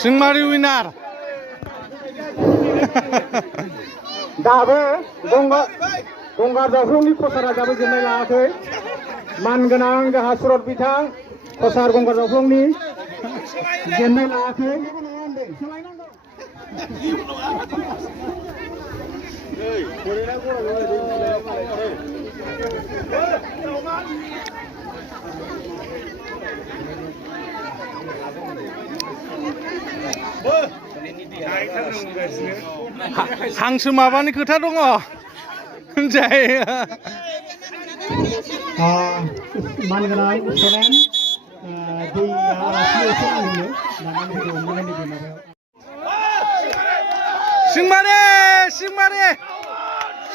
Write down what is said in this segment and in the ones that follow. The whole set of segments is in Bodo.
Singmari winner. दाबो गंगार जावख्लंनि खसारा दाबो जेननाय लायाखै मानगोनां गाहा सुरत बिथां खसार गंगार जावख्लंनि जेननाय लायाखै हांसो माबानि खोथा दङ जाय मानगोनां सेरेन दैया लासै एसे नांगौनो लानानै फैदों मोननायनि बेमाराव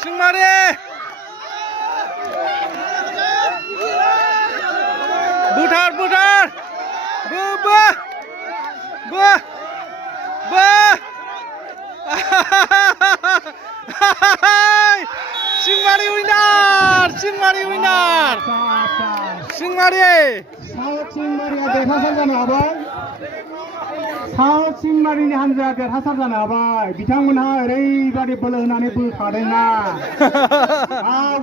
सिंमारि बुथार Singmari winner Singmari Singmariया देरहासार जानो हाबाय साउथ सिंमारिनि हानजाया देरहासार जानो हाबाय बिथांमोनहा ओरैबादि बोलो होनानै बोखादोंना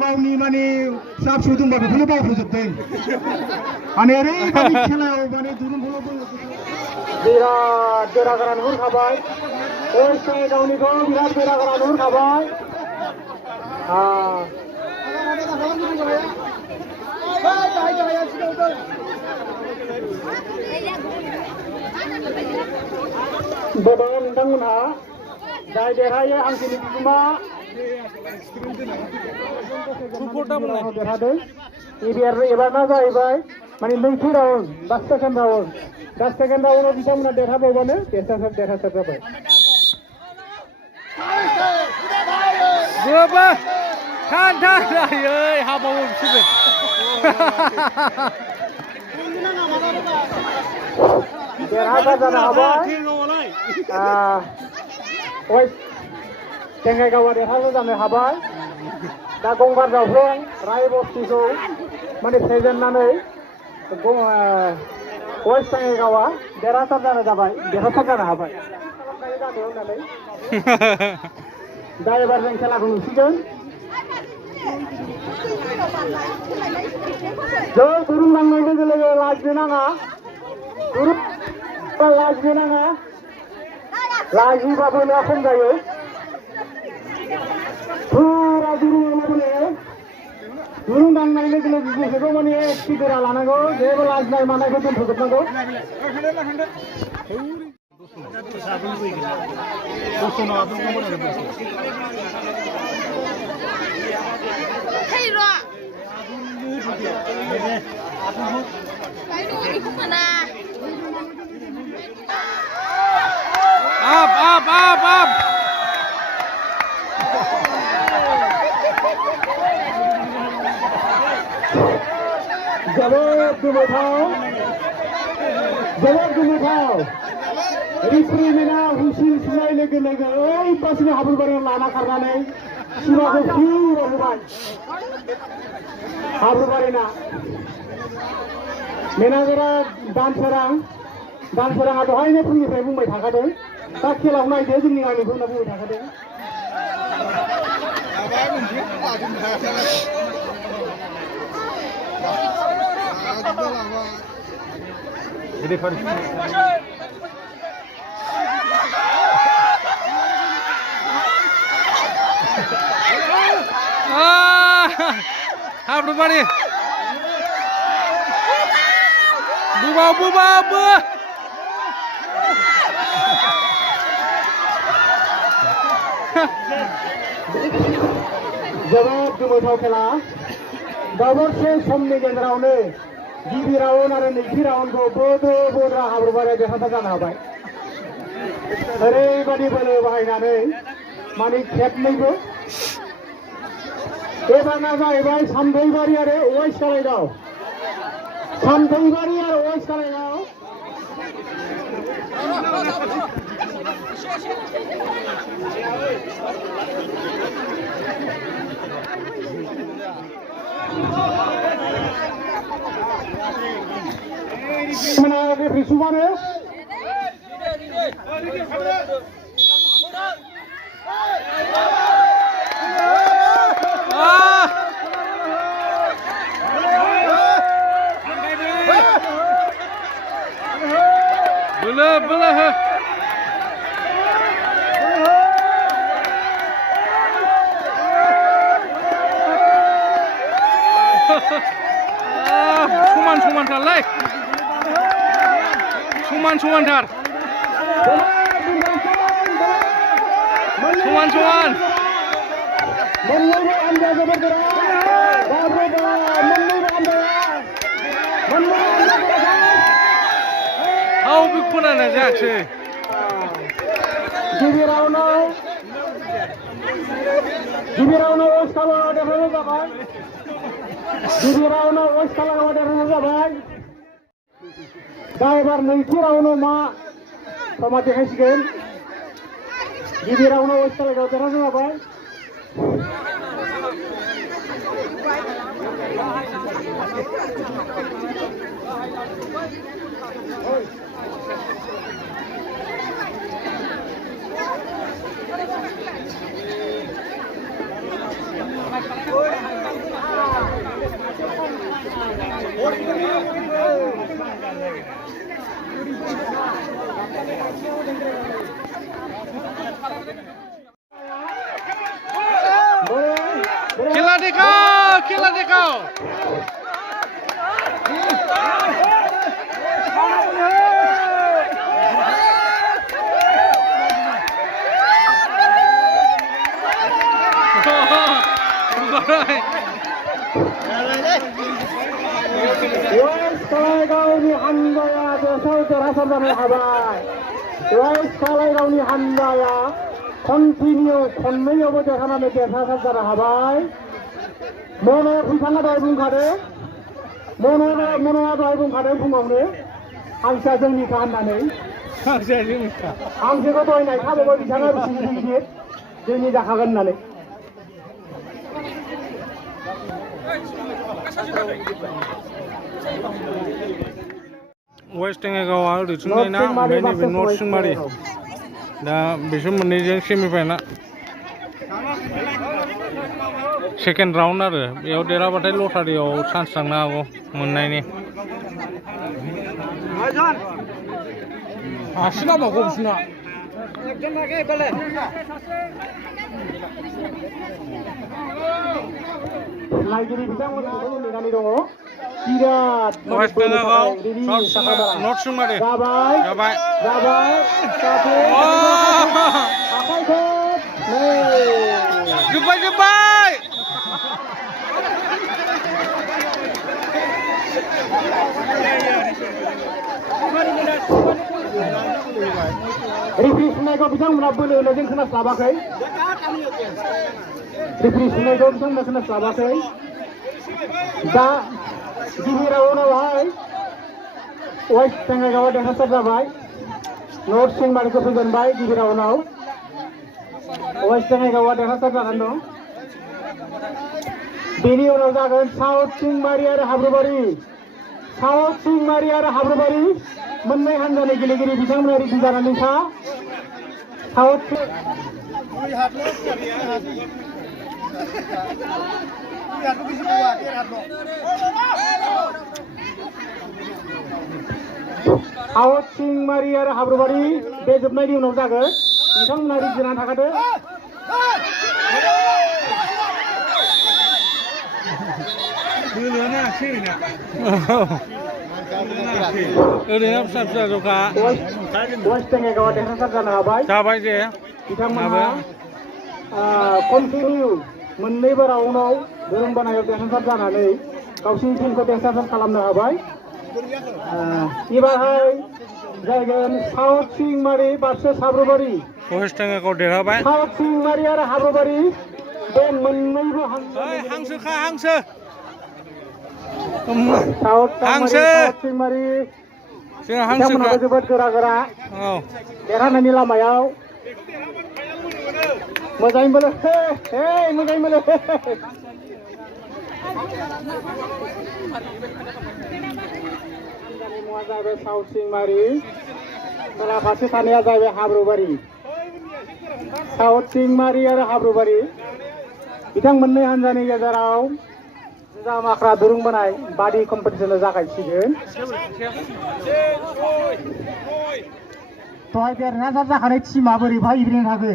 गावनि माने फिसा फिसौ दंबा बेखौनो बावहोजोबदों माने ओरैबादि खेलायाव माने दुरुंखौल' बिराद गोरा गोरा नुहुरखाबाय गावनिखौ बिराद गोरा गोरा नुहुरखाबाय बबा नोंथांमोनहा जाय देरहायो हांसोनि बिगोमा देरहादों एबारना जाहैबाय माने नैथि राउन्ड लास्ट सेकेन्ड राउन्डआव बिथांमोना देरहाबावबानो देरहासार जाबाय हाबावो बिसोरो देरहासार जानो हाबाय टेंगाइगावआ देरहासार जानो हाबाय दा गंगार जावख्लं रायबस्तिखौ माने फेजेननानै वेस्ट टेंगाइगावआ देरहासार जानो हाबाय दा एबार जों खेलाखौ नुसिगोन जों दुरुं नांनाय लोगो लोगो लाजिनो नाङा लाजिबाबो ना खम जायो फुरा दुरुं नांनाय लोगो लोगो गोसोखौ माने एसे गोरा लानांगौ जेबो लाजिनाय मानायखौ दोनथ'जोबनांगौ up जोबोद गोमोथाव रिफ्रिमेन्टआ हुइसिल सुनाय लोगो लोगो ओइ पासनि हाब्रुबारियाव लाना खारनानै सिमाखौ फिउराव होबाय हाब्रुबारिना मेनेजारा दानसोराङा दहायनो फुंनिफ्राय बुंबाय थाखादों दा खेलायाव नायदो जोंनि आंनिखौ होनना बुंबाय थाखादों Habrubari Buba जोबोद गोमोथाव खेला दसे समनि गेजेरावनो गिबि राउन्ड आरो नैथि राउन्डखौ बोद्रा हाब्रुबारिया देरहासार जानो हाबाय ओरैबादि बोलो बाहायनानै माने खेबनैबो एबारना जाहैबाय सामथाइबारि आरो west कालाइगाव Risumane. Boleh. Suman tarlay. Suman tar. Suman. How big pun ada jakshe. Jibirauno Oskalo ada berapa bang? Jibirauno Oskalo ada berapa bang? Driver Nirauno ma sama dihasikan. Jibirauno Oskalo ada berapa bang? Kila dekau. West Kalaigauni Handaya besau terasa dari habai. West Kalaigauni Handaya continue konmei obo dekana me terasa dari habai. Mono pisanga dai bungkade. Mono dai bungkade bungawne. Angsa जोंनि खाननानै हांसोखौ दहायनाय खाबाबो बिथाङा बिसिनि जोंनि जाखागोन होननानै West Tengawa ओरैथिंजाय ना ओमफ्राय नैबे नर्थ सिंमारि दा बिसोर मोननैजों सेमिफाइनाल सेकेन्ड राउन्ड आरो बेयाव देरहाबाथाय लटारियाव चान्स थांनो हागौ मोननायनि आसि नामागौ बिसोरना नायगिरि बिथांमोनखौ नेनानै दङ बिराद West Tengawa नर्थ सिंमारि जाबाय जोब्बाय रिफ्रि सुनायखौ बिथांमोना बोलो होनायजों खोनास्लाबाखै रिफ्रि सुनायखौ बिथांमोना खोनास्लाबाखै दा गिबि राउन्डआवहाय वेस्ट बेंगलआ देरहासार जाबाय नर्थ सिंमारिखौ फैजेनबाय गिबि राउन्डआव वेस्ट बेंगलआ देरहासार जानानै दं बेनि उनाव जागोन साउथ सिंमारि आरो हाब्रुबारि मोननै हानजानि गेलेगिरि बिथांमोना रेडि जानानै था साउथ सिंमारि आरो हाब्रुबारि बे जोबनायनि उनाव जागोन नोंथांमोना रेडि जानानै थाखादो ओरैनो फिसा जखा वेस्ट बेंगलआ देरहासार जानो हाबाय जाबाय जे बिथांमोना कन्टिनिउ मोननैबो राउन्डआव धोरोम बानायाव देरहासार जानानै गावसिनि टीमखौ देरहासार खालामनो हाबाय एबारहाय जागोन साउथ सिंमारि भार्सेस हाब्रुबारि वेस्ट बेंगलखौ देरहाबाय साउथ सिंमारि आरो हाब्रुबारि बे मोननैबो हांसो सिंमारि जोंहा बिथांमोनाबो जोबोद गोरा देरहानायनि लामायाव मोजाङै मोनो मोजाङै मोनो मुङा जाहैबाय साउथिंमारि खोला फारसे थानाया जाहैबाय हाब्रुबारि साउथिंमारि आरो हाब्रुबारि बिथांमोननै हान्जानि गेजेराव जामाख्रा दुरुं बोनाय बादि कम्पिटिसना जागायसिगोन दहाय देरहासार जाखानाय टिमा बोरैबा इब्रेन हागो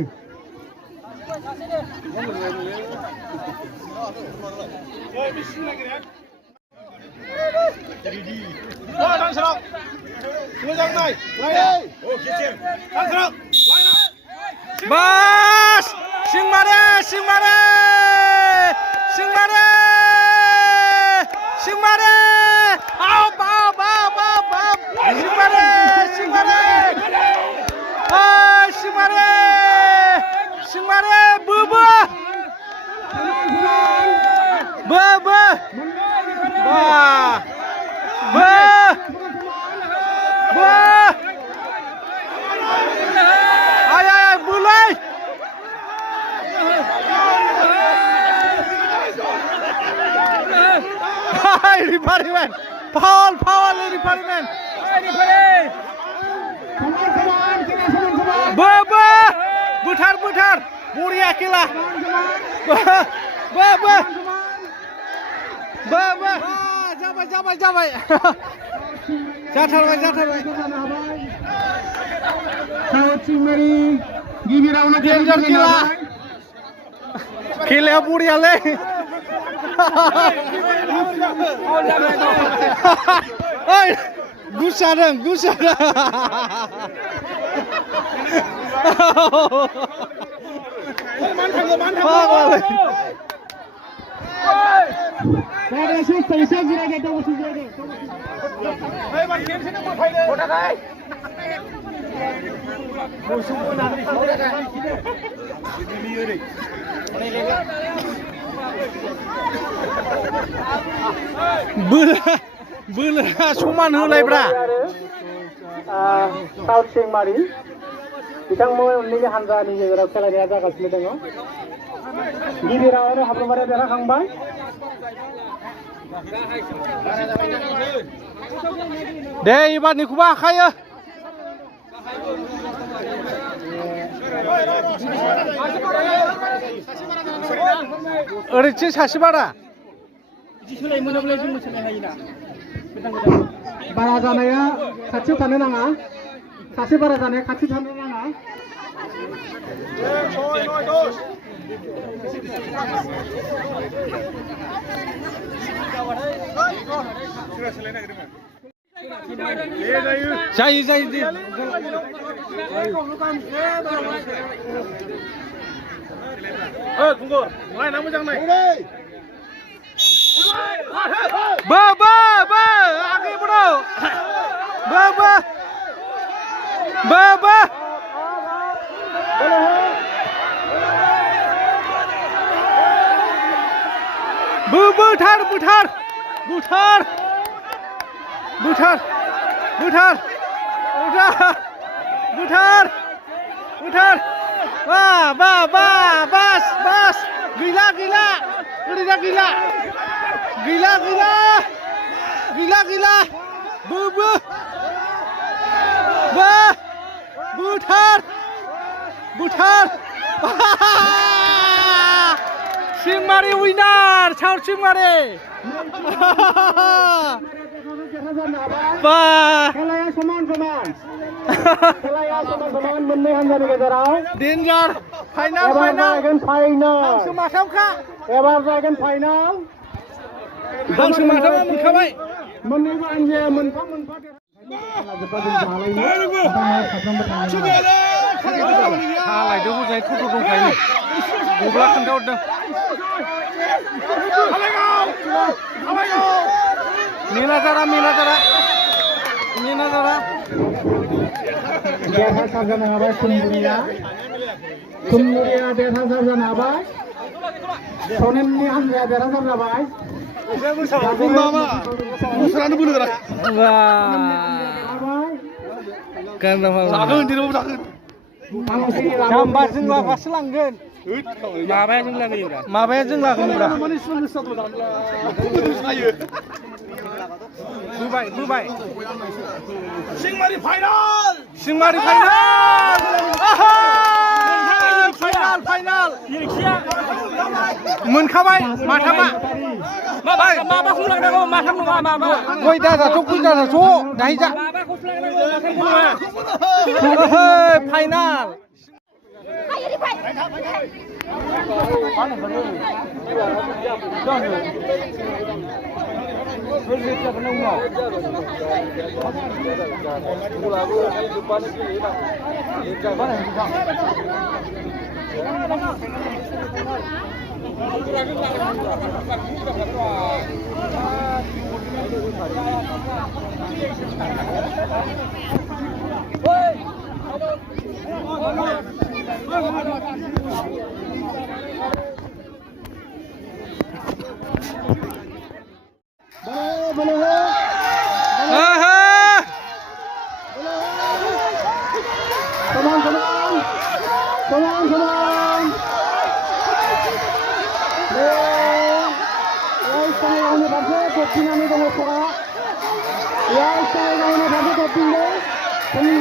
Bas! Singmare! Singmare! Singmare! Singmare! Up! Up! Up! Up! Up! Singmare! Singmare! Ah! Singmare! Singmare! Bubu! Bubu! Bah! Bah! Bah! Ay ay bulay! Ay referee man! Foul! Foul referee man! Baba! Butar butar! Buriya kila! Baba! Baba! Jabai jabai jabai! Jatarbai jatarbai! साउथिंमारि गिबि राउन्डआव Danger kila! Kila buriya le! Oi! Gusadang, gusadang! Bola समान होलायब्रा साउथिंमारि बिथांमोननि हान्जानि गेजेराव खेलाया जागासिनो दङ गिबि राउन्डआव हाब्रुबारिया देरहाखांबाय दे एबारनिखौबो आखायो ओरैथिं सासे बारा बारा जानाया खाथियाव थानो नाङा सासे बारा जानाया खाथियाव थानो नाङा जायो जायो दे खुंगुर लाइना मोजां नाय बा बा बा आगे बढ़ो बा बा बा बा बुथार बुथार बुथार बुथार बुथार बुथार बुथार बा बा बा बास बास गैला गैला ओरैना गैला गैला गैला गैला गैला बुबु बा बुथार बुथार सिंमारि उइनार साउथिंमारि बा खेलाया समान समान खेलाया समान समान मोननै हान्जानि गेजेराव डेन्जार फाइनाल एबार जागोन फाइनाल माथावखा एबार जागोन फाइनाल हांसो माथावा मोनखाबाय मोननैबो हान्जाया मोनफा मोनफा हालायदो हजाय थथ' दंखायो गब्ला खोन्थाहरदों मेनाजारा मेनाजारा मेनाजारा देरहासार जानो हाबाय खुमबुरिया देरहासार जानो हाबाय सनेननि हान्जाया देरहासार जाबाय मुसुरानो बोलो गोरा जाम्बा जों लागासो लांगोन माबाया जों लागोन माबाया जों लागोन बोबाय सिंमारि फाइनाल फाइनाल मोनखाबाय माथामा माबा खुलांनांगौ माथाम नङा माबा गय दाजाथ' गय दाजाथ' दाहाय जा माबाखौ खुलांनांगौ माथाम नङा फाइनाल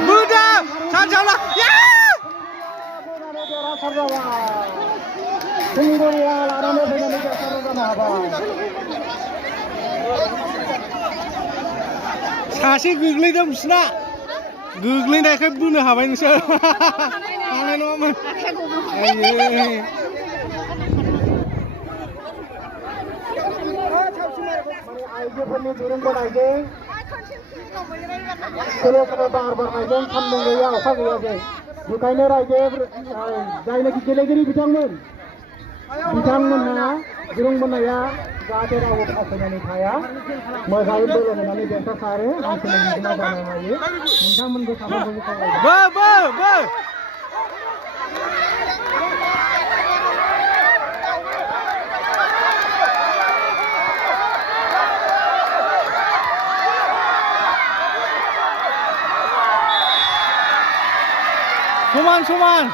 Buddha, Sanjala, सासे गोग्लैदों बिसिना गोग्लैनायखाय बोनो हाबाय नोंसोर हानाय नङामोन आइजोफोरनि दुरुं बोनायजों सोलो सोलो बार बारनायजों सान्दुं गैया अखा गैया जों बेखायनो रायजो जायनाखि गेलेगिरि बिथांमोनहा दुरुं बोनाया जाहाथे रावबो फासयनानै थाया मोजाङै बोलो होनानै देरहासारो हांसोनि बिगोमा जानो हायो नोंथांमोनखौ साबायखर खावलायबाय समान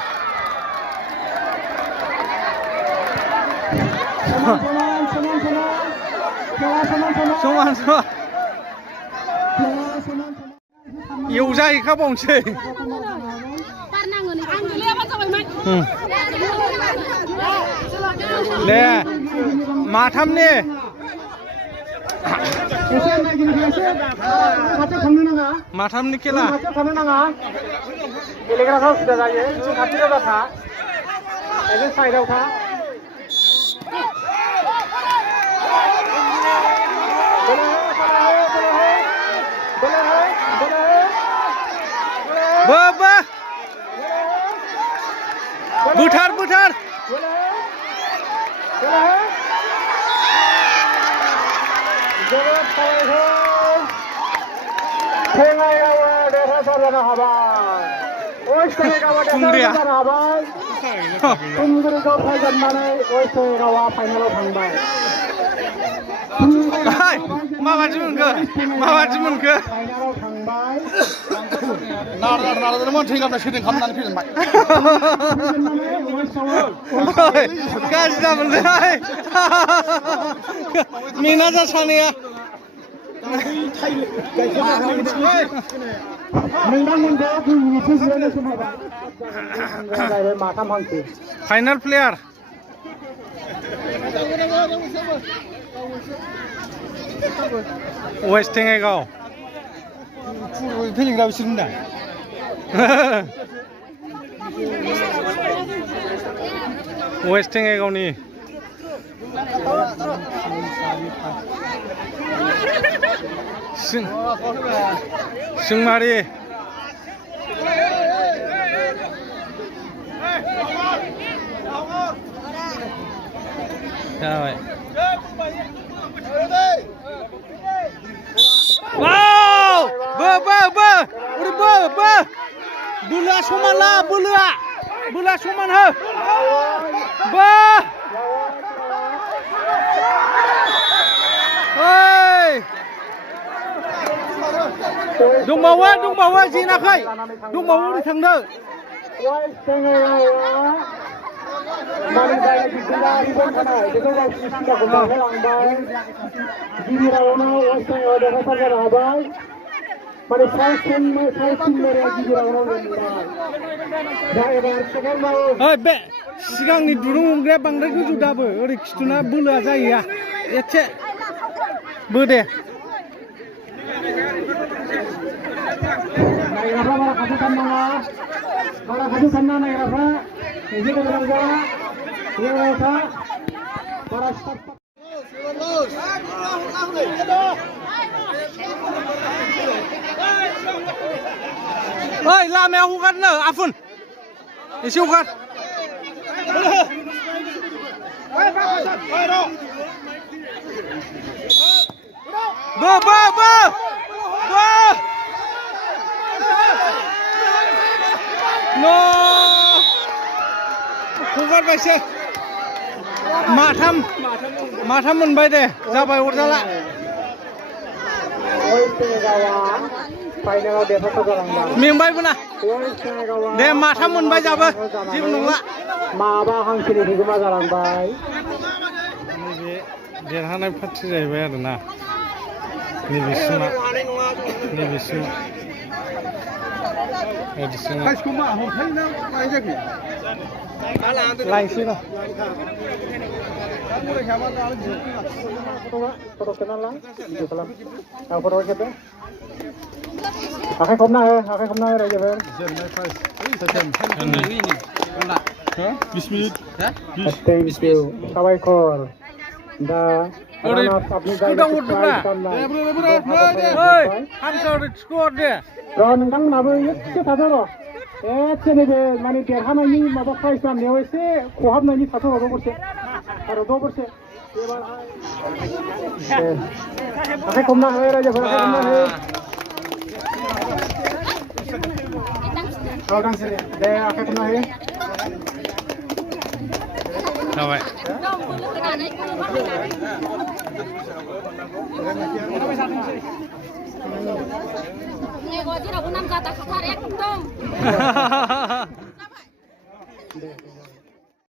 एवजाहैखाबावनोसै दे माथामनि माथामनि खेला गेलेग्राफ्रा उसुबिदा जायो एसे खाथियाव जाथा एसे साइडआव था बुथार देरहासार जानो हाबाय तुमगुरिखौ फेजेननानै वेस्ट बेंगलआ फाइनालाव थांबाय माबादि मोनखो फाइनालाव थांबाय नारदोंमोन थैगाबना सेटिं खालामनानै फेजेनबाय गाज्रि जामोनलै मेनाजार सानैया फाइनाल प्लेयार वेस्ट बेंगल फेलेंग्रा बिसोरमोन दा वेस्ट बेंगलनि सिंमारि जाबाय बोलोआ समान ला बोलोआ समान हो दंबावो जेनाखै दंबावो ओरै थांनो माने जाय बिदिला रिबन थानाय बेखौ गावसिनि सिगाङाव लांहोलांबाय गिबि राउन्डआव वेस्टार्नआव देरहासार जानो हाबाय माने साउथ टीम मेरे गिबि राउन्डआव जेनबाय दा एबार सेकेन्ड राउन्ड ओइ बे सिगांनि दुरुं हमग्राया बांद्राय गोजौ दाबो ओरै खिथुना बोलोआ जाहैया एसे बोदे नायग्राफ्रा बारा खाथि थानाङा बारा खाथि थाना नायग्राफ्रा एसे गोजान जा बेयावथा बारा स्टार्ट ओइ लामायाव हगारनो आफुन एसे हगार बो हगारबायसो माथाम मोनबाय दे जाबाय अरजाला फाइनालाव देरहासार जालांबाय मेंबायबो ना दे माथाम मोनबाय जाबो जेबो नंला माबा हांसोनि बिगोमा जालांबाय नैबे देरहानाय पार्टि जाहैबाय आरोना नैबेसिमा बायदिसिना लायसै ना फट' खेबना खालाम आं फट' खेबदो आखाइ खबना हो रायजोफोर 20 मिनिट थेंक इउ साबायखर दा ओरै स्कुटाव हरदोब्रा हानसा ओरै थिखो हरदे र' नोंथांमोनहाबो एसे थाथ' र' एसे नैबे माने देरहानायनि माबा प्राइज राननायाव एसे खहाबनायनि थाथ' र' दबरसे आरो दबरसे आखाइ खबना हो रायजोफोर आखाइ खबना हो औ गांसे दे आखाइ खबना हो जाबाय जेरावबो नाम जादा खाथार एकदम